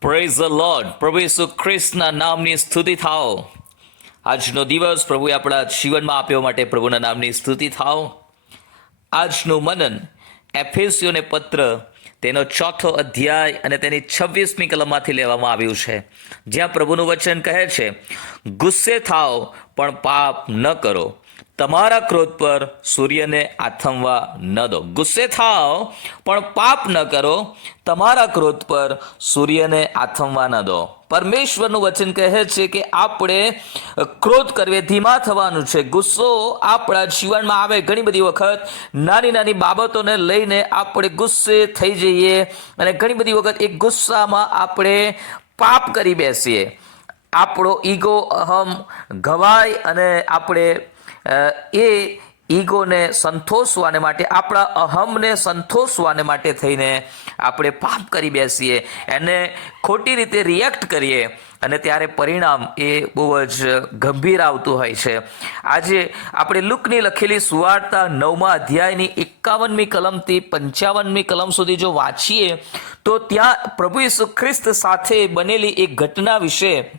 Praise the lord પ્રભુ ઈસુ ખ્રિસ્તના નામની સ્તુતિ થાઓ. આજનો દિવસ પ્રભુએ આપણા જીવનમાં આપ્યો માટે પ્રભુના નામની સ્તુતિ થાઓ. આજનું મનન એફેસીઓને પત્ર તેનો ચોથો અધ્યાય અને તેની છવ્વીસમી કલમમાંથી લેવામાં આવ્યું છે. જ્યાં પ્રભુનું વચન કહે છે, ગુસ્સે થાઓ, પણ પાપ ન કરો. તમારા ક્રોધ પર સૂર્યને આથમવા ન દો. ગુસ્સે થાઓ, પણ પાપ ન કરો. તમારા ક્રોધ પર સૂર્યને આથમવા ન દો. પરમેશ્વરનું વચન કહે છે કે આપણે ક્રોધ કરવે ધીમા થવાનું છે. ગુસ્સો આપણા જીવનમાં આવે ઘણી બધી વખત. નાની નાની બાબતોને લઈને આપણે ગુસ્સે થઈ જઈએ અને ઘણી બધી વખત એ ગુસ્સામાં આપણે પાપ કરી બેસીએ. આપણો ઈગો અહમ ઘવાય અને આપણે એ ઈગોને સંતોષવાને માટે, આપણા અહમને સંતોષવાને માટે થઈને આપણે પાપ કરી બેસીએ, એને ખોટી રીતે રિએક્ટ કરીએ, અને ત્યારે પરિણામ એ બહુ જ ગંભીર આવતું હોય છે. આજે આપણે લુકની લખેલી સુવાર્તા નવમા અધ્યાયની એકાવનમી કલમથી પંચાવનમી કલમ સુધી જો વાંચીએ, તો ત્યાં પ્રભુ ઈસુ ખ્રિસ્ત સાથે બનેલી એક ઘટના વિશે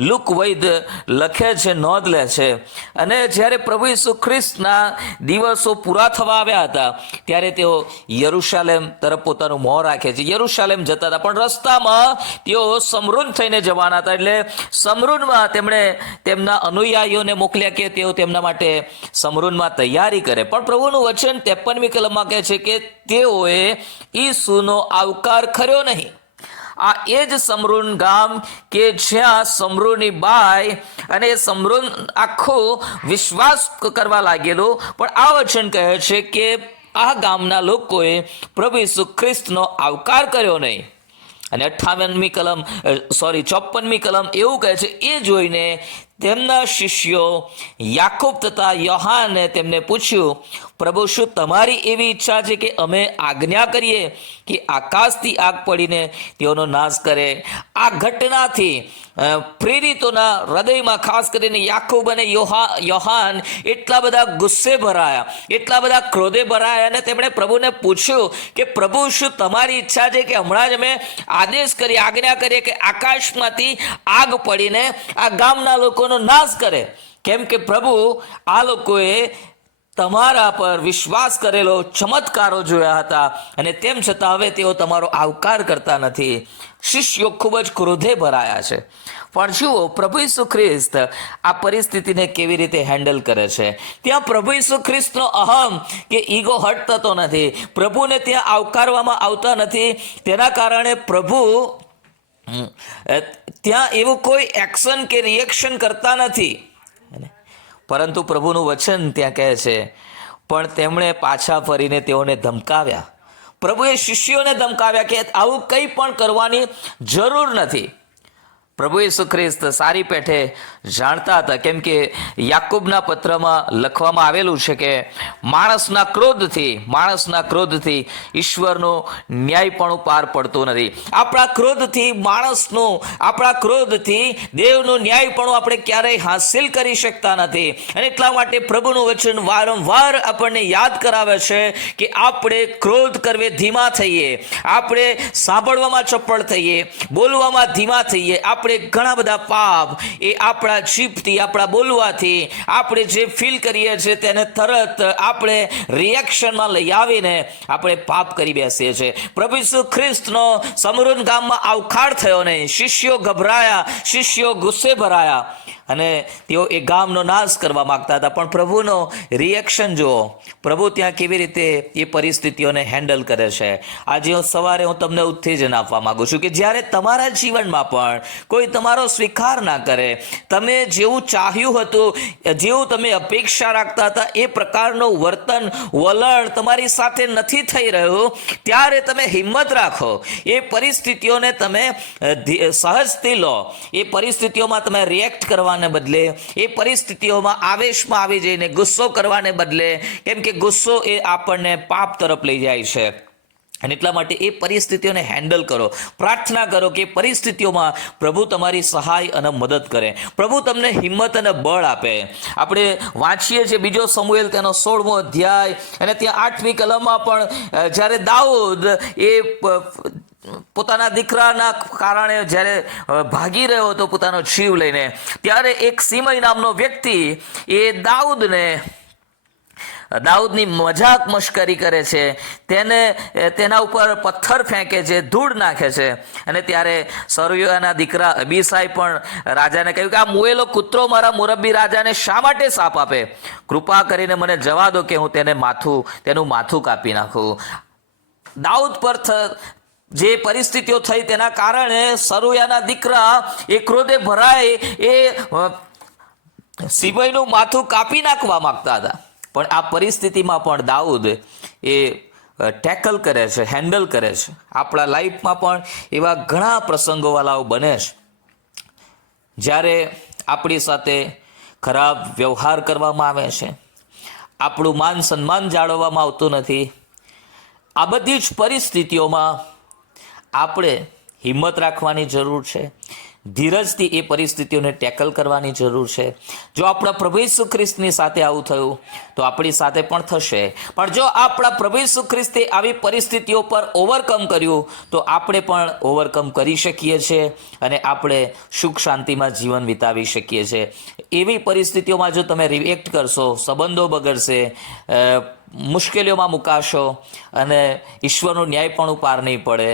લુક વૈદ લખે છે, નોંધ લે છે. અને જ્યારે પ્રભુ ઈસુ ખ્રિસ્તના દિવસો પૂરા થવા આવ્યા હતા, ત્યારે તેઓ યરુશાલેમ તરફ પોતાનું મોં રાખે છે. યરુશાલેમ જતા હતા, પણ રસ્તામાં તેઓ સમૃદ્ધ થઈને જવાના હતા. એટલે સમૃદ્ધમાં તેમણે તેમના અનુયાયીઓને મોકલ્યા કે તેઓ તેમના માટે સમૃદ્ધમાં તૈયારી કરે. પણ પ્રભુનું વચન ત્રેપનમી કલમમાં કહે છે કે તેઓએ ઈસુનો આવકાર કર્યો નહીં. આ એ જ સમરૂન ગામ કે જ્યાં સમરૂની બાઈ અને સમરૂન આખો વિશ્વાસ કરવા લાગેલો. પણ આ વચન કહે છે કે આ ગામના લોકોએ પ્રભુ ઈસુ ખ્રિસ્તનો આવકાર કર્યો નહીં. અને અઠ્ઠાવનમી કલમ સોરી ચોપનમી કલમ એવું કહે છે, એ જોઈને તેમના શિષ્યો યાકુબ તથા યોહાને તેમને પૂછ્યું, પ્રભુ શું તમારી એવી ઈચ્છા છે કે અમે આજ્ઞા કરીએ? કે આકાશથી આગ પડીને તેઓનો નાશ કરે. આ ઘટનાથી પ્રેરિતોના હૃદયમાં ખાસ કરીને યાકુબ અને યોહા, યોહાન એટલા બધા ગુસ્સે ભરાયા, એટલા બધા ક્રોધે ભરાયા અને તેમણે પ્રભુને પૂછ્યું કે, પ્રભુ, શું તમારી ઈચ્છા છે કે હમણાં જ અમે આદેશ કરી, આજ્ઞા કરીએ કે આકાશમાંથી આગ પડીને આ ગામના લોકોનો નાશ કરે? કેમ કે પ્રભુ આ લોકોએ તમારા પર વિશ્વાસ કરેલો ચમત્કારો જોયા હતા અને તેમ છતાં હવે તેઓ તમારો આવકાર કરતા નથી. શિષ્યો ખૂબ જ ક્રોધે ભરાયા છે. પણ જુઓ, પ્રભુ ઈસુ ખ્રિસ્ત આ પરિસ્થિતિને કેવી રીતે હેન્ડલ કરે છે. ત્યાં પ્રભુ ઈસુ ખ્રિસ્તનો અહમ કે ઈગો હટ થતો નથી. પ્રભુને ત્યાં આવકારવામાં આવતા નથી. તેના કારણે પ્રભુ ત્યાં એવું કોઈ એક્શન કે રિએક્શન કરતા નથી. પરંતુ પ્રભુનું વચન ત્યાં કહે છે, પણ તેમણે પાછા ફરીને તેઓને ધમકાવ્યા. પ્રભુએ શિષ્યોને ધમકાવ્યા કે આવું કંઈ પણ કરવાની જરૂર નથી. પ્રભુ ઈસુ ખ્રિસ્ત સારી પેઠે જાણતા હતા. કેમ કે યાકૂબના પત્રમાં લખવામાં આવેલું છે કે માણસના ક્રોધથી માણસના ક્રોધથી ઈશ્વરનો ન્યાયપણું પાર પડતું નથી. આપણા ક્રોધથી માણસનું, આપણા ક્રોધથી દેવનું ન્યાયપણું આપણે ક્યારેય હાંસિલ કરી શકતા નથી. અને એટલા માટે પ્રભુનું વચન વારંવાર આપણને યાદ કરાવે છે કે આપણે ક્રોધ કરવે ધીમા થઈએ. આપણે સાંભળવામાં ચપળ થઈએ, બોલવામાં ધીમા થઈએ. આપણે ઘણા બધા પાપ એ આપણા જીભથી આપણા બોલવાથી આપણે જે ફીલ કરીએ છીએ તેને તરત આપણે રિએક્શનમાં લઈ આવીને આપણે પાપ કરી બેસીએ છીએ. પ્રભુ ઈસુ ખ્રિસ્તનો સમૃદ્ધ ગામમાં આવખાડ થયો નહીં. શિષ્યો ગભરાયા, શિષ્યો ગુસ્સે ભરાયા. અને તેઓ એ ગામનો નાશ કરવા માંગતા હતા. પણ પ્રભુનો રિએક્શન જુઓ. પ્રભુ ત્યાં કેવી રીતે એ પરિસ્થિતિઓને હેન્ડલ કરે છે. આજે હું સવારે હું તમને ઉત્તેજન આપવા માંગુ છું કે જ્યારે તમારા જીવનમાં પણ કોઈ તમારો સ્વીકાર ના કરે, તમે જેવું ચાહ્યું હતું, જેવું તમે અપેક્ષા રાખતા હતા, એ પ્રકારનું વર્તન વલણ તમારી સાથે નથી થઈ રહ્યું, ત્યારે તમે હિંમત રાખો. એ પરિસ્થિતિઓને તમે સહજથી લો. એ પરિસ્થિતિઓમાં તમે રિએક્ટ કરવાને બદલે, એ પરિસ્થિતિઓમાં આવેશમાં આવી જઈને ગુસ્સો કરવાને બદલે, કેમ કે ગુસ્સો એ આપણને પાપ તરફ લઈ જાય છે. અને એટલા માટે એ પરિસ્થિતિઓને હેન્ડલ કરો. પ્રાર્થના કરો કે પરિસ્થિતિઓમાં પ્રભુ તમારી સહાય અને મદદ કરે. પ્રભુ તમને હિંમત અને બળ આપે. આપણે વાંચીએ છીએ બીજો સમુએલ તેનો સોળમો અધ્યાય. અને ત્યાં આઠમી કલમમાં પણ જ્યારે દાઉદ એ પોતાના દીકરાના કારણે જ્યારે ભાગી રહ્યો હતો પોતાનો જીવ લઈને, ત્યારે એક સિમય નામનો વ્યક્તિ એ દાઉદને, દાઉદની મજાક મશ્કરી કરે છે. તેને તેના ઉપર પથ્થર ફેંકે છે, ધૂળ નાખે છે. અને ત્યારે સરુયાના દીકરા અબીસાઈ પણ રાજાને કહ્યું કે, આ મુએલો કૂતરો મારા મુરબ્બી રાજાને શા માટે સાપ આપે? કૃપા કરીને મને જવા દો કે હું તેને માથું, તેનું માથું કાપી નાખું. દાઉદ પર જે પરિસ્થિતિઓ થઈ તેના કારણે સરુયાના દીકરા એ ક્રોધે ભરાય એ સિમયનું માથું કાપી નાખવા માંગતા હતા. પણ આ પરિસ્થિતિમાં પણ દાઉદ એ ટેકલ કરે છે, હેન્ડલ કરે છે. આપણા લાઈફમાં પણ એવા ઘણા પ્રસંગોવાળાઓ બને છે. જ્યારે આપણી સાથે ખરાબ વ્યવહાર કરવામાં આવે છે, આપણું માન સન્માન જાળવવામાં આવતું નથી, આ બધી જ પરિસ્થિતિઓમાં આપણે હિંમત રાખવાની જરૂર છે. ધીરજથી એ પરિસ્થિતિઓને ટેકલ કરવાની જરૂર છે. જો આપણા પ્રભુ ઈસુ ખ્રિસ્તની સાથે આવું થયું, તો આપણી સાથે પણ થશે. પણ જો આપણા પ્રભુ ઈસુ ખ્રિસ્તે આવી પરિસ્થિતિઓ પર ઓવરકમ કર્યું, તો આપણે પણ ઓવરકમ કરી શકીએ છીએ અને આપણે સુખ શાંતિમાં જીવન વિતાવી શકીએ છીએ. એવી પરિસ્થિતિઓમાં જો તમે રિએક્ટ કરશો, સંબંધો બગડશે મુશ્કેલીઓમાં મુકાશો અને ઈશ્વરનો ન્યાય પણ પાર નહીં પડે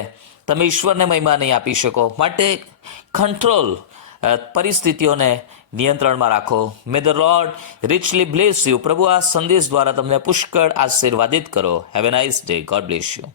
તમે ઈશ્વરને મહિમા નહીં આપી શકો. માટે કંટ્રોલ પરિસ્થિતિઓને નિયંત્રણમાં રાખો. May the lord richly bless you પ્રભુ આ સંદેશ દ્વારા તમને પુષ્કળ આશીર્વાદિત કરો. Have a nice day God bless you